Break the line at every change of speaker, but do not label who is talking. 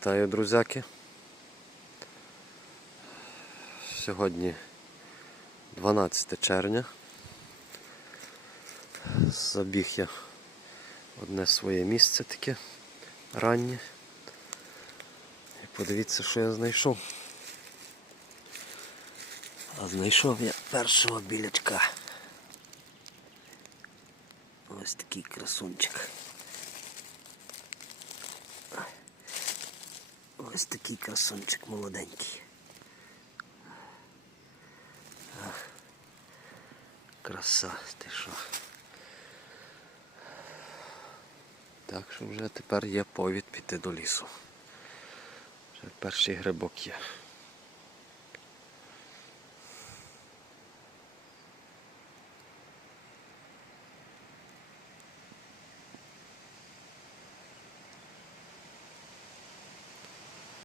Вітаю, друзяки. Сьогодні 12 червня. Забіг я одне своє місце таке раннє. І подивіться, що я знайшов. А знайшов я першого білячка. Ось такий красунчик. Ось такий красунчик молоденький. Ах, Краса, ти що. Так що вже тепер є повід піти до лісу. Вже перший грибок є.